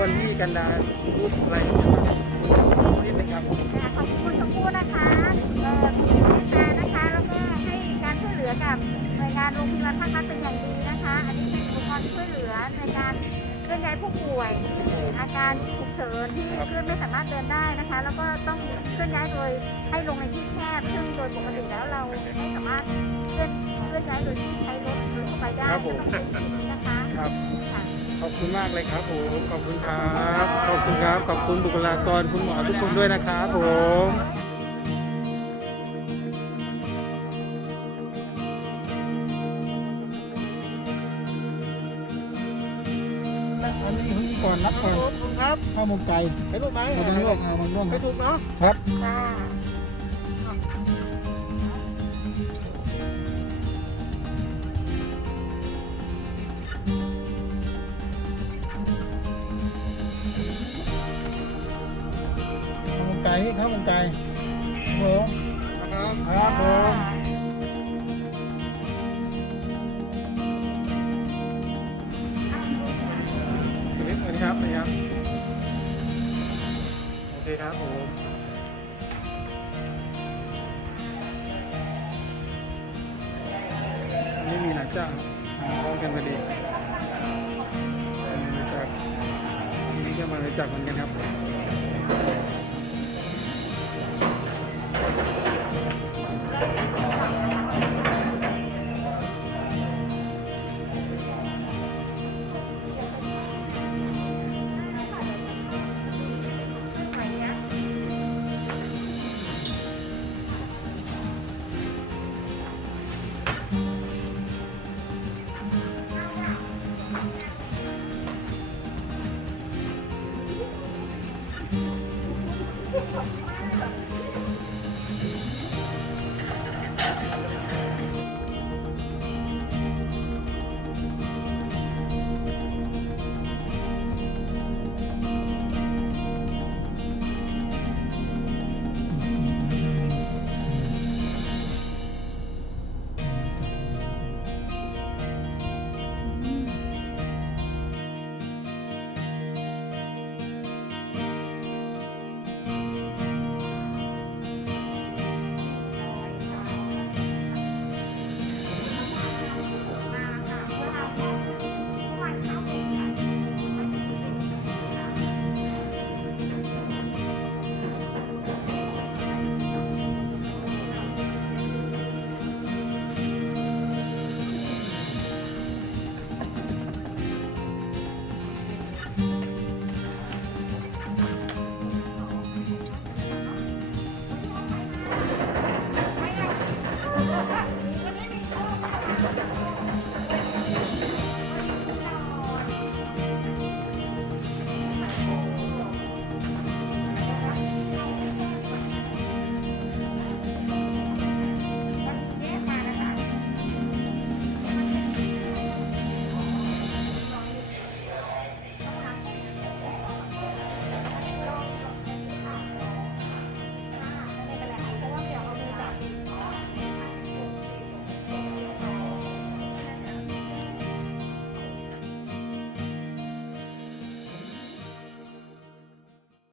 กวนพี่กันดาพูดอะไรนิดนึงครับ ขอบคุณชมพู่นะคะที่เมตตานะคะแล้วก็ให้การช่วยเหลือกับหน่วยงานโรงพยาบาลภาครัฐเป็นอย่างดีนะคะอันนี้เป็นอุปกรณ์ช่วยเหลือในการเคลื่อนย้ายผู้ป่วยอาการฉุกเฉินที่เคลื่อนไม่สามารถเดินได้นะคะแล้วก็ต้องเคลื่อนย้ายโดยให้ลงในที่แคบซึ่งโดยปกติแล้วเราไม่สามารถเคลื่อนย้ายโดยที่ใช้รถเดินเข้าไปได้ต้องเป็นแบบนี้นะคะ ครับ ค่ะ ขอบคุณมากเลยครับผมขอบคุณครับขอบคุณครับขอบคุณบุคลากรคุณหมอทุกคนด้วยนะครับผมอันนี้ก่อนนับก่อนครับข้าวหมกไก่ให้ลูกไหมมันร่วงมันร่วงให้ถูกเนาะครับ ค่ะ ข้าวหมกไก่ครับผมครับผมสวัสดีครับสวัสดีครับโอเคครับผมไม่มีหนักจ้างป้องกันพอดีมาจากที่นี่ก็มาจากเหมือนกันครับ